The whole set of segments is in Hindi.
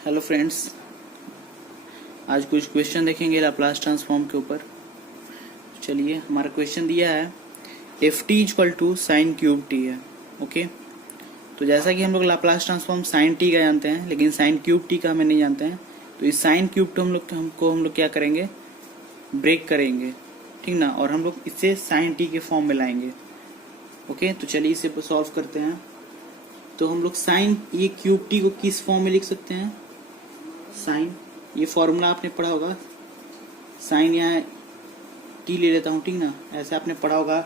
हेलो फ्रेंड्स, आज कुछ क्वेश्चन देखेंगे लाप्लास ट्रांसफॉर्म के ऊपर। चलिए, हमारा क्वेश्चन दिया है F T equal to sine cube T है। ओके, तो जैसा कि हम लोग लाप्लास ट्रांसफॉर्म साइन टी का जानते हैं, लेकिन साइन क्यूब टी का हमें नहीं जानते हैं। तो इस साइन क्यूब टी हम लोग क्या करेंगे, ब्रेक करेंगे, ठीक ना, और हम लोग इससे साइन टी के फॉर्म में लाएंगे। ओके, तो चलिए इसे सॉल्व करते हैं। तो हम लोग साइन ये क्यूब टी को किस फॉर्म में लिख सकते हैं, साइन, ये फॉर्मूला आपने पढ़ा होगा, साइन यहाँ टी ले लेता हूँ, ठीक ना, ऐसे आपने पढ़ा होगा।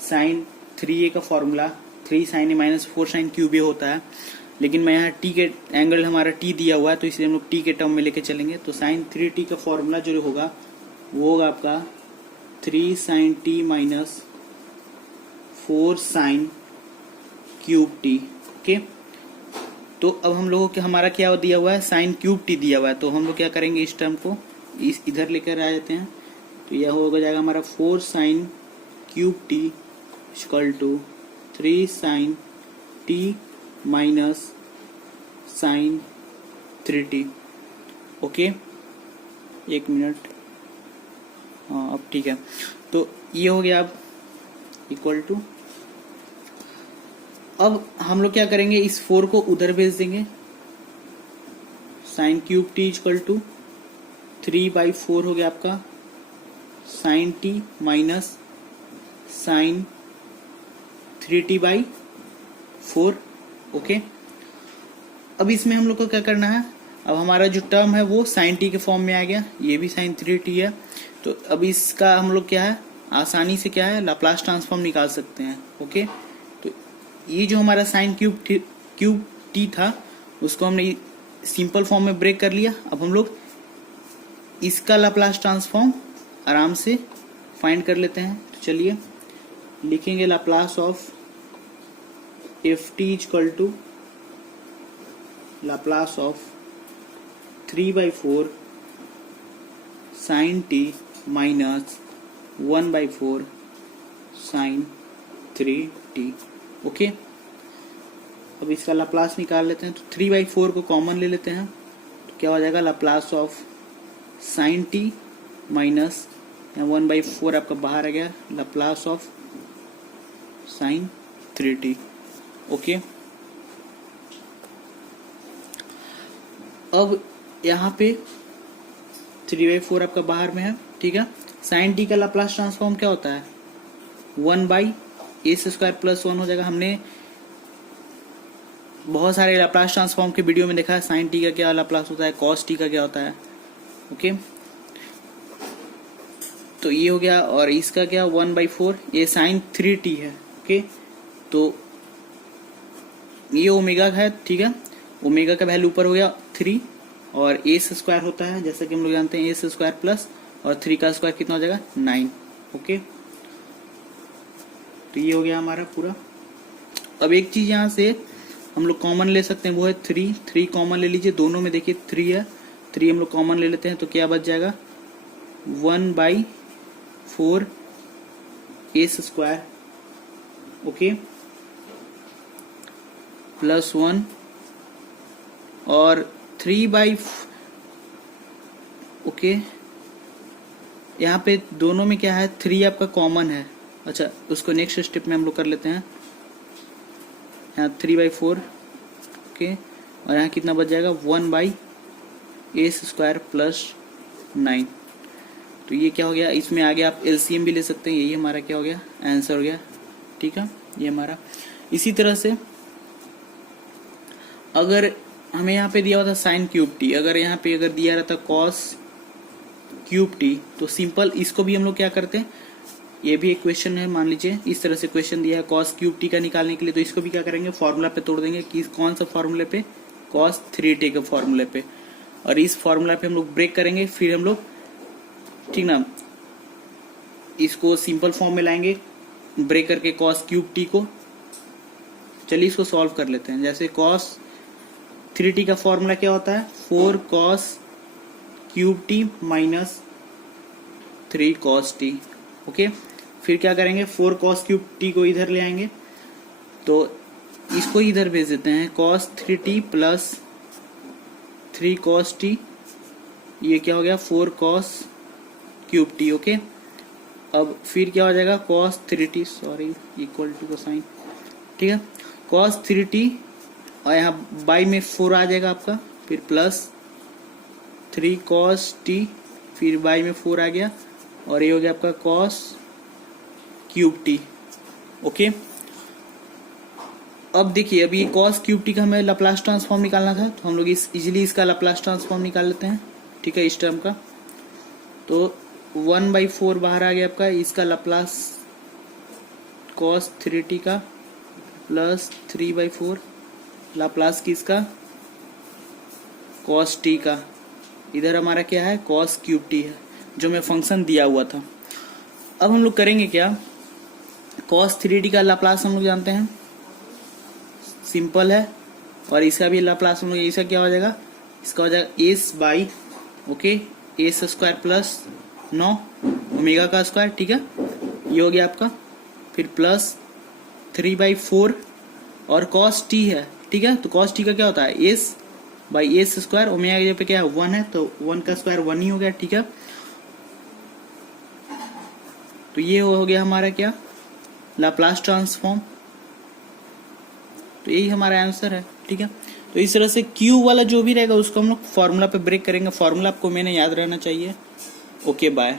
साइन 3a का फॉर्मूला 3 साइन ए माइनस 4 साइन क्यूब ए होता है, लेकिन मैं यहाँ टी के एंगल हमारा टी दिया हुआ है, तो इसलिए हम लोग टी के टर्म में लेके चलेंगे। तो साइन 3t का फॉर्मूला जो होगा वो होगा आपका 3 sine T minus 4 sine cube T. Okay, तो अब हम लोगों के हमारा क्या दिया हुआ है, साइन क्यूब टी दिया हुआ है, तो हम लोग क्या करेंगे, इस टर्म को इधर लेकर आ जाते हैं। तो यह हो जाएगा हमारा 4 sine cube T equal to 3 sine T minus sine 3t। Okay, एक मिनट, हाँ अब ठीक है। तो ये हो गया अब इक्वल टू, अब हम लोग क्या करेंगे, इस 4 को उधर भेज देंगे। Sine cube T equal to 3/4 हो गया आपका sine T minus sine 3t/4। Okay, अब इसमें हम लोग को क्या करना है, अब हमारा जो टर्म है वो साइन टी के फॉर्म में आ गया, ये भी साइन 3t है। तो अब इसका हम लोग क्या है, आसानी से क्या है, लाप्लास ट्रांसफॉर्म निकाल सकते हैं। ओके, तो ये जो हमारा साइन क्यूब टी था उसको हमने सिंपल फॉर्म में ब्रेक कर लिया। अब हम लोग इसका लाप्लास ट्रांसफॉर्म आराम से फाइंड कर लेते हैं। तो चलिए लिखेंगे Laplace of F T equal to Laplace of 3/4 sine T minus 1/4 sine 3t। Okay, अब इसका लाप्लास निकाल लेते हैं। तो 3/4 को कॉमन ले लेते हैं, तो क्या हो जाएगा, Laplace of sine T minus 1/4 आपका बाहर आ गया, Laplace of sine 3t। Okay, अब यहाँ पे 3/4 आपका बाहर में है, ठीक है। साइन टी का लाप्लास ट्रांसफॉर्म क्या होता है, 1/s² + 1 हो जाएगा। हमने बहुत सारे लाप्लास ट्रांसफॉर्म के वीडियो में देखा है, साइन टी का क्या लाप्लास होता है, कॉस टी का क्या होता है। ओके, तो ये हो गया, और इसका क्या 1/4, ये साइन 3t है। ओके, तो ये ओमेगा है, ठीक है, ओमेगा का वैल्यू ऊपर हो गया 3, और s² होता है, जैसा कि हम लोग जानते हैं, s² प्लस और 3 का स्क्वायर कितना हो जाएगा, 9। ओके, तो ये हो गया हमारा पूरा। अब एक चीज यहाँ से हम लोग कॉमन ले सकते हैं, वो है 3 कॉमन ले लीजिए, दोनों में देखिए 3 है, 3 हम लोग कॉमन ले लेते हैं, तो क्या बच जाएगा, 1/4 s², ओके, प्लस 1 और 3/, ओके, यहाँ पे दोनों में क्या है, 3 आपका कॉमन है। अच्छा, उसको नेक्स्ट स्टेप में हम लोग कर लेते हैं। यहाँ 3/4, ओके, और यहाँ कितना बच जाएगा, 1/s² प्लस 9। तो ये क्या हो गया, इसमें आगे आप एलसीएम भी ले सकते हैं, यही हमारा क्या हो गया, आंसर हो गया, ठीक है, ये हमारा। इसी तरह से अगर हमें यहाँ पे दिया हुआ था साइन क्यूब टी, अगर यहाँ पे अगर दिया रहता कॉस क्यूब टी, तो सिंपल इसको भी हम लोग क्या करते हैं, ये भी एक क्वेश्चन है, मान लीजिए इस तरह से क्वेश्चन दिया है कॉस क्यूब टी का निकालने के लिए, तो इसको भी क्या करेंगे, फॉर्मूला पे तोड़ देंगे, कि कौन सा फॉर्मूले पे, कॉस 3t के फॉर्मूले पे, और इस फॉर्मूला पे हम लोग ब्रेक करेंगे, फिर हम लोग, ठीक ना, इसको सिंपल फॉर्म में लाएंगे ब्रेक करके कॉस क्यूब टी को। चलिए इसको सॉल्व कर लेते हैं। जैसे कॉस 3t का फॉर्मूला क्या होता है, 4 cos cube T minus 3 cos t। Okay, फिर क्या करेंगे, 4 cos क्यूब टी को इधर ले आएंगे, तो इसको इधर भेज देते हैं, cos 3t plus 3 cos t, ये क्या हो गया 4 cos क्यूब t। ओके, अब फिर क्या हो जाएगा cos 3t, sorry equal to cosine, ठीक है, cos 3t और यहाँ बाई में 4 आ जाएगा आपका, फिर प्लस 3 cos t, फिर बाई में 4 आ गया और ये हो गया आपका cos क्यूब t। ओके, अब देखिए अभी cos क्यूब t का हमें लाप्लास ट्रांसफॉर्म निकालना था, तो हम लोग इजीली इसका लाप्लास ट्रांसफॉर्म निकाल लेते हैं, ठीक है, इस टर्म का। तो 1/4 बाहर आ गया आपका, इसका लाप्लास cos 3t का प्लस 3/4 लाप्लास किसका cos t का, इधर हमारा क्या है cos क्यूब t है जो मैं फंक्शन दिया हुआ था। अब हम लोग करेंगे क्या, cos 3t का लाप्लास हम लोग जानते हैं, सिंपल है, और इसका भी लाप्लास हम लोग, इसका क्या हो जाएगा, इसका हो जाएगा s by okay S square plus 9 omega का स्क्वायर, ठीक है, ये हो गया आपका, फिर प्लस 3/4 और cos t है, ठीक है, तो cos t का क्या होता है s by S square, omega की जगह पे क्या है 1 है, तो 1 का स्क्वायर 1 ही हो गया, ठीक है। तो ये हो गया हमारा क्या लाप्लास ट्रांसफॉर्म, तो यही हमारा आंसर है, ठीक है। तो इस तरह से क्यू वाला जो भी रहेगा उसको हम लोग फॉर्मूला पे ब्रेक करेंगे, फॉर्मूला आपको मैंने याद रहना चाहिए। Okay bye.